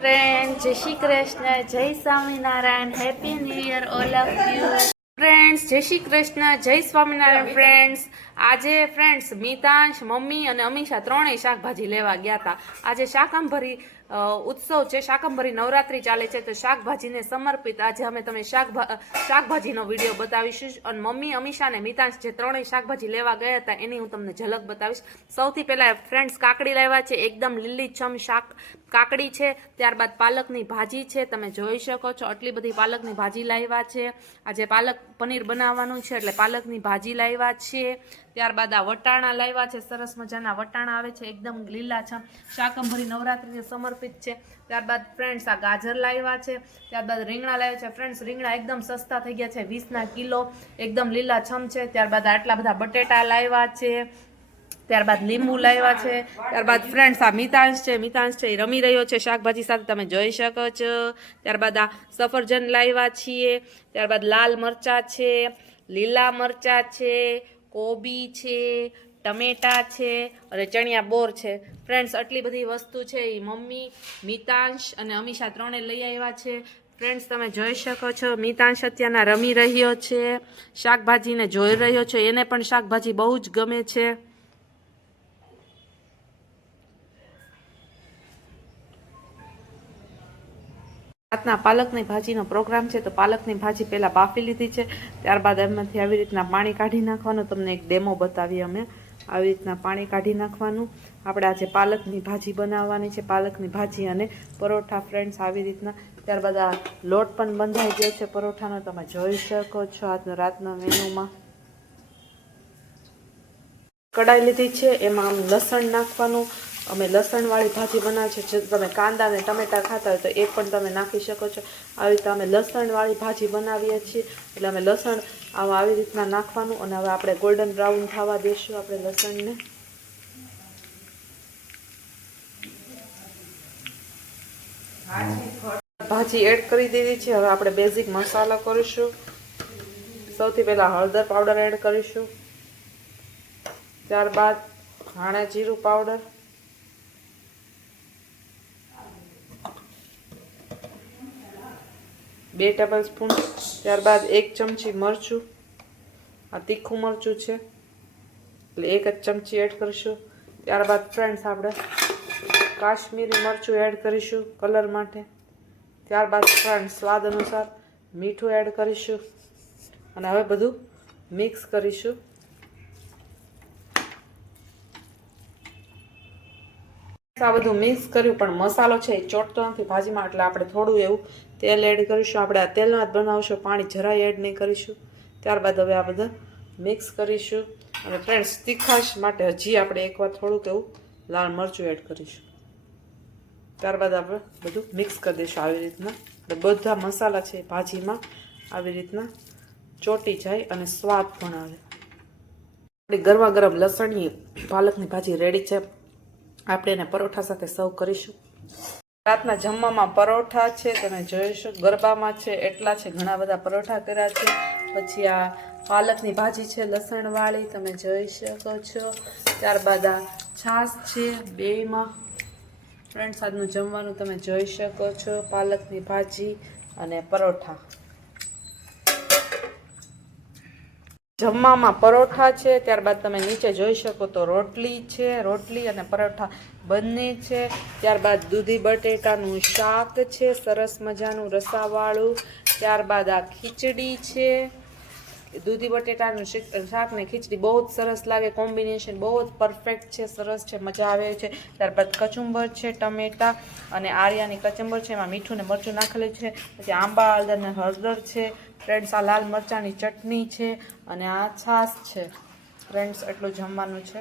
Friend જય શ્રી કૃષ્ણ, જય Swaminarayan, happy new year all of you. Friends જય શ્રી કૃષ્ણ, જય સ્વામિનારાયણ. ફ્રેન્ડ્સ આજે ફ્રેન્ડ્સ મિતાંશ, મમ્મી અને અમીષા ત્રણેય શાકભાજી લેવા ગયા હતા. આજે શાકંભરી ઉત્સવ છે, શાકંભરી નવરાત્રી ચાલે છે, તો શાકભાજીને સમર્પિત આજે અમે તમે શાકભાજીનો વિડીયો બતાવીશું. અને મમ્મી, અમીષા અને મિતાંશ જે ત્રણેય શાકભાજી લેવા ગયા હતા એની હું તમને ઝલક બતાવીશ. સૌથી પહેલા ફ્રેન્ડ્સ કાકડી લાવ્યા છે, એકદમ લીલીછમ કાકડી છે. ત્યારબાદ પાલકની ભાજી છે, તમે જોઈ શકો છો આટલી બધી પાલકની ભાજી લાવ્યા છે. આજે પાલક પનીર બનાવવાનું છે એટલે પાલકની ભાજી લાવ્યા છે. ત્યારબાદ આ વટાણા લાવ્યા છે, સરસ મજાના વટાણા આવે છે, એકદમ લીલાછમ, શાકંભરી નવરાત્રીને સમર્પિત છે. ત્યારબાદ ફ્રેન્ડ્સ આ ગાજર લાવ્યા છે. ત્યારબાદ રીંગણા લાવ્યા છે. ફ્રેન્ડ્સ રીંગણા એકદમ સસ્તા થઈ ગયા છે, 20ના કિલો, એકદમ લીલાછમ છે. ત્યારબાદ આટલા બધા બટેટા લાવ્યા છે. ત્યારબાદ લીંબુ લાવ્યા છે. ત્યારબાદ ફ્રેન્ડ્સ આ મિતાંશ છે એ રમી રહ્યો છે શાકભાજી સાથે, તમે જોઈ શકો છો. ત્યારબાદ આ સફરજન લાવ્યા છીએ. ત્યારબાદ લાલ મરચા છે, લીલા મરચા છે, કોબી છે, ટમેટા છે અને ચણિયા બોર છે. ફ્રેન્ડ્સ આટલી બધી વસ્તુ છે એ મમ્મી, મિતાંશ અને અમીષા ત્રણે લઈ આવ્યા છે. ફ્રેન્ડ્સ તમે જોઈ શકો છો મિતાંશ અત્યારના રમી રહ્યો છે, શાકભાજીને જોઈ રહ્યો છે, એને પણ શાકભાજી બહુ જ ગમે છે. રાતના પાલકની ભાજીનો પ્રોગ્રામ છે, તો પાલકની ભાજી પહેલાં બાફી લીધી છે. ત્યારબાદ એમાંથી આવી રીતના પાણી કાઢી નાખવાનું. તમને એક ડેમો બતાવીએ અમે. આવી રીતના પાણી કાઢી નાખવાનું. આપણે આજે પાલકની ભાજી બનાવવાની છે, પાલકની ભાજી અને પરોઠા. ફ્રેન્ડ્સ આવી રીતના. ત્યારબાદ આ લોટ પણ બંધાઈ ગયો છે પરોઠાનો, તમે જોઈ શકો છો આજનો રાતના મેનુમાં. કઢાઈ લીધી છે, એમાં લસણ નાખવાનું. અમે લસણવાળી ભાજી બનાવી છે. જો તમે કાંદા અને ટમેટા ખાતા હોય તો એ પણ તમે નાખી શકો છો. આવી રીતે અમે લસણવાળી ભાજી બનાવીએ છીએ એટલે અમે લસણ આવી રીતના નાખવાનું. અને હવે આપણે ગોલ્ડન બ્રાઉન થવા દઈશું આપણે લસણને. ભાજી એડ કરી દીધી છે. હવે આપણે બેઝિક મસાલા કરીશું. સૌથી પહેલાં હળદર પાવડર એડ કરીશું. ત્યારબાદ ધાણા જીરું પાવડર, બે ટેબલ સ્પૂન. ત્યારબાદ 1 ચમચી મરચું, આ તીખું મરચું છે એટલે 1 જ ચમચી એડ કરીશું. ત્યારબાદ ફ્રેન્ડ્સ આપણે કાશ્મીરી મરચું એડ કરીશું કલર માટે. ત્યારબાદ ફ્રેન્ડ્સ સ્વાદ અનુસાર મીઠું એડ કરીશું અને હવે બધું મિક્સ કરીશું. આ બધું મિક્સ કર્યું પણ મસાલો છે એ ચોટતો નથી ભાજીમાં, એટલે આપણે થોડું એવું તેલ એડ કરીશું. આપણે આ તેલમાં જ બનાવશું, પાણી જરાય એડ નહીં કરીશું. ત્યારબાદ હવે આ બધા મિક્સ કરીશું. અને ફ્રેન્ડ્સ તીખાશ માટે હજી આપણે એકવાર થોડુંક એવું લાલ મરચું એડ કરીશું. ત્યારબાદ આપણે બધું મિક્સ કરી દઈશું આવી રીતના. બધા મસાલા છે ભાજીમાં આવી રીતના ચોટી જાય અને સ્વાદ પણ આવે. આપણી ગરમા ગરમ લસણની પાલકની ભાજી રેડી છે. આપણે એને પરોઠા સાથે સર્વ કરીશું. રાતના જમવામાં પરોઠા છે, તમે જોઈશો ગરબામાં છે એટલા છે, ઘણા બધા પરોઠા કર્યા છે. પછી આ પાલકની ભાજી છે લસણવાળી, તમે જોઈ શકો છો. ત્યારબાદ આ છાશ છે બેમાં. ફ્રેન્ડ્સ આજનું જમવાનું તમે જોઈ શકો છો, પાલકની ભાજી અને પરોઠા. જમવામાં પરોઠા છે. ત્યારબાદ તમે નીચે જોઈ શકો તો રોટલી છે, રોટલી અને પરોઠા બંને છે. ત્યારબાદ દૂધી બટેટાનું શાક છે સરસ મજાનું રસાવાળું. ત્યારબાદ આ ખીચડી છે, દૂધી બટેટાનું શાક ને ખીચડી બહુ જ સરસ લાગે, કોમ્બિનેશન બહુ જ પરફેક્ટ છે, સરસ છે, મજા આવે છે. ત્યારબાદ કચુંબર છે, ટમેટા અને આર્યાની કચુંબર છે, એમાં મીઠું ને મરચું નાખેલું છે. પછી આંબા હળદર ને હળદર છે. ફ્રેન્ડ્સ આ લાલ મરચાંની ચટણી છે અને આ છાશ છે. ફ્રેન્ડ્સ એટલું જમવાનું છે.